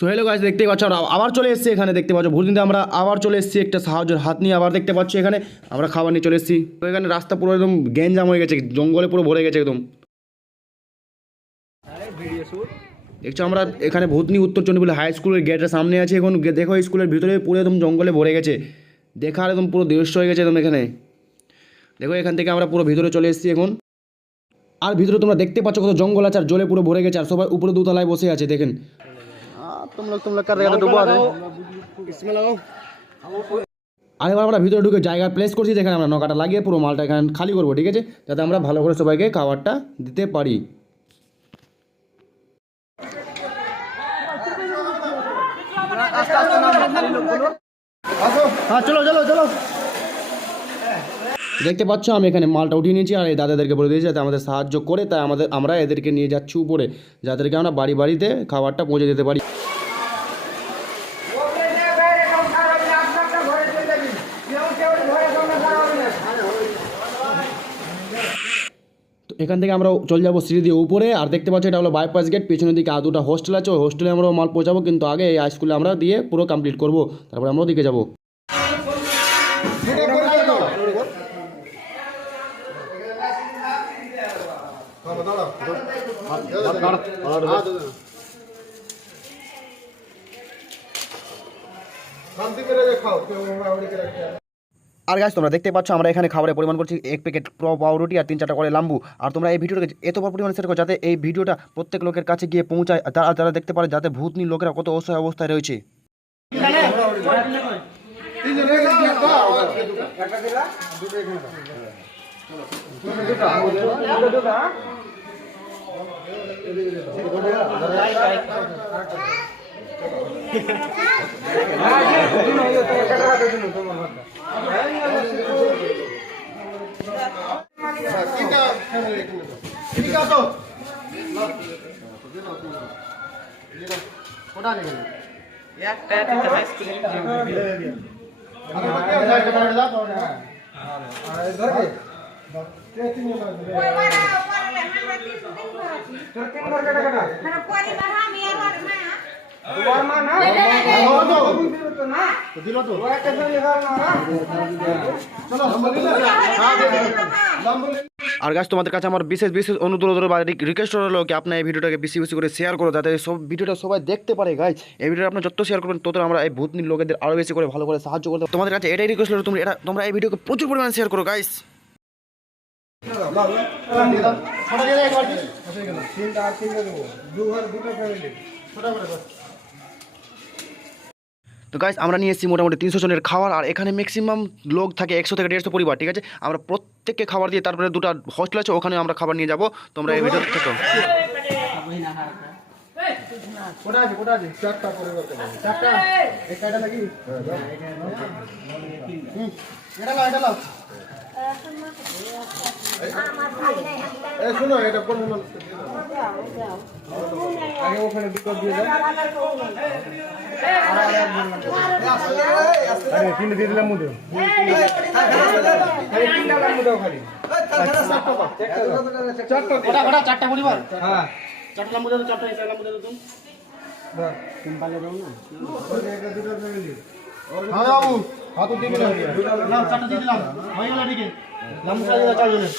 তো hello guys, দেখতেই পাচ্ছ আমরা আবার চলে এসেছি এখানে। দেখতে পাচ্ছ ভুলদিনতে আমরা আবার চলে এসেছি একটা সাহায্যের হাত নিয়ে। আবার দেখতে পাচ্ছ এখানে আমরা খাবার নিয়ে চলে এসেছি। তো এখানে রাস্তা পুরো একদম গ্যাঞ্জাম হয়ে গেছে, জঙ্গলে পুরো ভরে গেছে একদম। দেখছো আমরা এখানে ভূতনি উত্তর চণ্ডীপুর হাই স্কুলের গেটের সামনে আছে এখন। দেখো স্কুলের ভিতরে পুরো একদম জঙ্গলে ভরে গেছে, দেখার একদম পুরো দৃশ্য হয়ে গেছে একদম এখানে। দেখো এখান থেকে আমরা পুরো ভিতরে চলে এসেছি এখন। আর ভিতরে তোমরা দেখতে পাচ্ছ কত জঙ্গল আছে, আর জলে পুরো ভরে গেছে, আর সবাই উপরে দোতলায় বসে আছে দেখেন। আর এবার আমরা ভিতরে ঢুকে জায়গা প্লেস করছি, যেখানে আমরা নৌকাটা লাগিয়ে পুরো মালটা এখানে খালি করবো, ঠিক আছে, যাতে আমরা ভালো করে সবাইকে খাবারটা দিতে পারি। হ্যাঁ চলো চলো চলো। দেখতে পাচ্ছ আমি এখানে মালটা উঠিয়ে নিয়েছি, আর এই দাদাদেরকে বলে দিয়েছি যাতে আমাদের সাহায্য করে, তাই আমরা এদেরকে নিয়ে যাচ্ছি উপরে, যাদেরকে আমরা বাড়ি বাড়িতে খাবারটা পৌঁছে দিতে পারি। তো এখান থেকে আমরা চলে যাবো সিঁড়ি দিয়ে উপরে। আর দেখতে পাচ্ছ এটা হলো বাইপাস গেট, পেছনের দিকে আর দুটো হোস্টেল আছে, ওই হোস্টেলে আমরা মাল পৌঁছাবো, কিন্তু আগে এই হাই স্কুলে আমরা দিয়ে পুরো কমপ্লিট করবো, তারপরে আমরা ওদিকে যাবো। আর গাছ তোমরা দেখতে পাচ্ছ আমরা এখানে খাবারের পরিমাণ করছি 1 প্যাকেট পাউরুটি আর 3-4টা করে লাম্বু। আর তোমরা এই ভিডিওটাকে এত বড় পরিমাণে শেয়ার করো যাতে এই ভিডিওটা প্রত্যেক লোকের কাছে গিয়ে পৌঁছায়, তারা দেখতে পারে যাতে ভূতনি লোকেরা কত অসহায় অবস্থায় রয়েছে। আর গাছ তোমাদের কাছে আমার বিশেষ অনুরোধ বা রিকোয়েস্ট হলো কি আপনার এই ভিডিওটাকে বেশি বেশি করে শেয়ার করো, যাতে সব ভিডিওটা সবাই দেখতে পারে। গাইজ এই ভিডিওটা আপনার যত শেয়ার করবেন তত আমরা এই ভূতনির লোকেদের আরও বেশি করে ভালো করে সাহায্য করতে। তোমাদের কাছে এটাই রিকোয়েস্ট হলো তোমরা এই ভিডিওকে প্রচুর পরিমাণে শেয়ার করো গাইজ। তো গাইস আমরা নিয়ে এসেছি মোটামুটি 300 জনের খাবার, আর এখানে ম্যাক্সিমাম লোক থাকে 100 থেকে 150 পরিবার, ঠিক আছে। আমরা প্রত্যেককে খাবার দিয়ে তারপরে দুটো হোস্টেল আছে ওখানে আমরা খাবার নিয়ে যাব। তোমরা এই ভিডিও দেখো। চারটা পরিবার, হ্যাঁ চারটা লাম্বু দাও, চারটা হিসাব লাম্বু দাও তুমি। সিম্পলে দাও না। হ্যাঁ বাবু হাত দিয়ে দিলাম, নাও চারটা দিয়ে দিলাম, হয়ে গেল ঠিক আছে। লাম্বু চাই দাও চারজনের।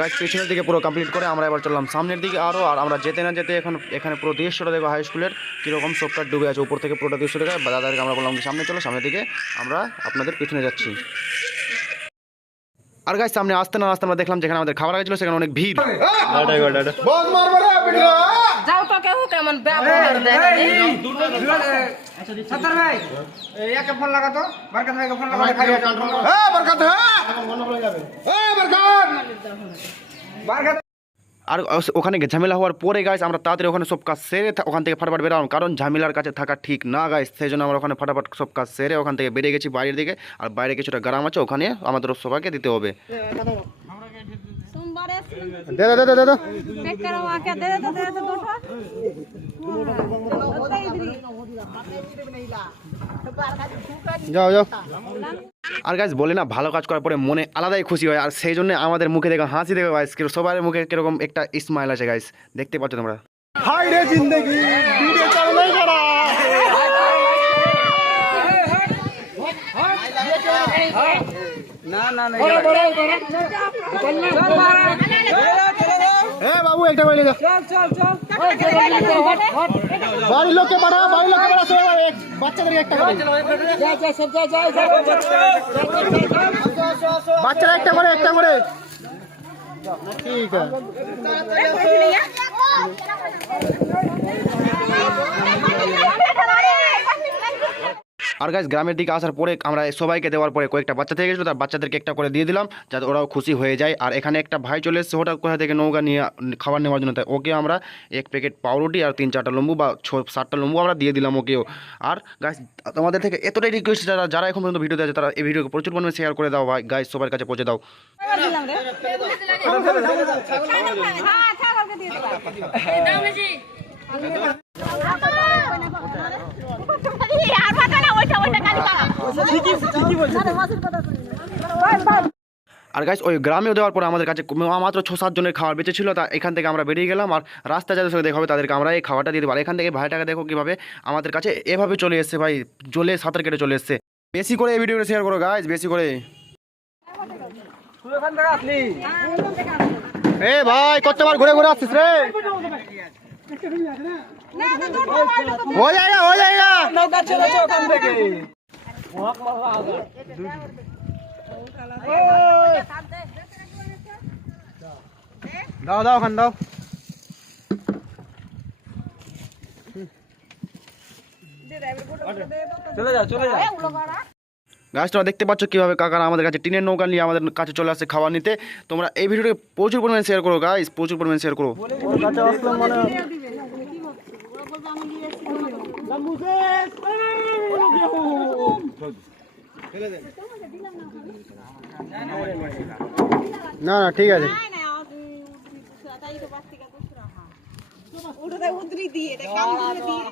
গাইস পিছনের দিকে পুরো কমপ্লিট করে আমরা এবার চললাম সামনের দিকে আরও। আর আমরা যেতে না যেতে এখন এখানে পুরো দৃশ্যটা দেখো হাই স্কুলের কীরকম সবটা ডুবে আছে, উপর থেকে পুরোটা দৃশ্য দেখে দাদাদেরকে আমরা বললাম সামনে চলো, সামনের দিকে আমরা আপনাদের পিছনে যাচ্ছি। আর গাইস সামনে আসতে না আসতে আমরা দেখলাম যেখানে আমাদের খাবার গেছিল সেখানে অনেক ভিড়। যাও তো কেউ কেমন ব্যবহার দেখে সত্তর ভাই একে ফোন লাগা তো বরকত ভাইকে ফোন লাগা খালি হ্যাঁ বরকত হ্যাঁ বরকত। আর ওখানে ঝামেলা হওয়ার পরে গাইস আমরা তাড়াতাড়ি ওখানে সব কাজ সেরে ওখান থেকে ফাটাফাট বেরালাম, কারণ ঝামেলার কাছে থাকা ঠিক না গাইস। সেই জন্য আমরা ওখানে ফাটাফাট সব কাজ সেরে ওখান থেকে বেরিয়ে গেছি বাইরের দিকে। আর বাইরে কিছুটা গ্রাম আছে, ওখানে আমাদের সবাইকে দিতে হবে। দে দে দে দে দে পেক করवा के दे दे दो যাও যাও। আর গাইস বলে না ভালো কাজ করার পরে মনে আলাদাই খুশি হয়, আর সেই জন্য আমাদের মুখে দেখো হাসি দেখো গাইস, সবার মুখে কিরকম একটা স্মাইল আছে গাইস, দেখতে পাচ্ছ তোমরা। हाय रे जिंदगी वीडियो चल नहीं करा ए बाबू एक ले जा বাড়ি লোককে পাঠা সবাই এক বাচ্চাদের একটা করে বাচ্চারা একটা করে ঠিক আছে আর গাইস গ্রামের দিকে আসার পরে আমরা সবাইকে দেওয়ার পরে কয়েকটা বাচ্চা থেকে গেছিলো তার বাচ্চাদেরকে একটা করে দিয়ে দিলাম যাতে ওরাও খুশি হয়ে যায়। আর এখানে একটা ভাই চলে এসেছে হঠাৎ কোথা থেকে নৌকা নিয়ে খাবার নেওয়ার জন্য, তাই ওকে আমরা এক প্যাকেট পাউরুটি আর 3-4টা লম্বু বা 6-7টা লম্বু আমরা দিয়ে দিলাম ওকেও। আর গাইস তোমাদের থেকে এতটাই রিকোয়েস্ট যারা এখন পর্যন্ত ভিডিওতে আছে তারা এই ভিডিওকে প্রচুর পরিমাণে শেয়ার করে দাও ভাই গাইস, সবার কাছে পৌঁছে দাও। আর গাইস ওই গ্রামেও দেওয়ার পর আমাদের কাছে মাত্র 6-7 জনের খাবার বেঁচে ছিল, তা এখান থেকে আমরা বেরিয়ে গেলাম। আর রাস্তায় যাদের সঙ্গে দেখা হবে তাদেরকে আমরা এই খাবারটা দিয়ে দেবো। আর এখান থেকে ভাইটাকে দেখো কীভাবে আমাদের কাছে এভাবে চলে এসছে ভাই, জলে সাঁতার কেটে চলে এসছে। বেশি করে এই ভিডিওটা শেয়ার করো গাইস, বেশি করে। এ ভাই কতবার ঘুরে ঘুরে আসছিস রে? हो जाएगा नौका चलो ओखान থেকে দাও খান দাও। চলে যাও গাছটা দেখতে পাচ্ছ কিভাবে কাকারা আমাদের কাছে টিনের নৌকা নিয়ে আমাদের কাছে চলে আসছে খাবার নিতে। তোমরা এই ভিডিওটা প্রচুর পরিমাণে শেয়ার করো গাইস, প্রচুর পরিমাণে শেয়ার করো। না না ঠিক আছে।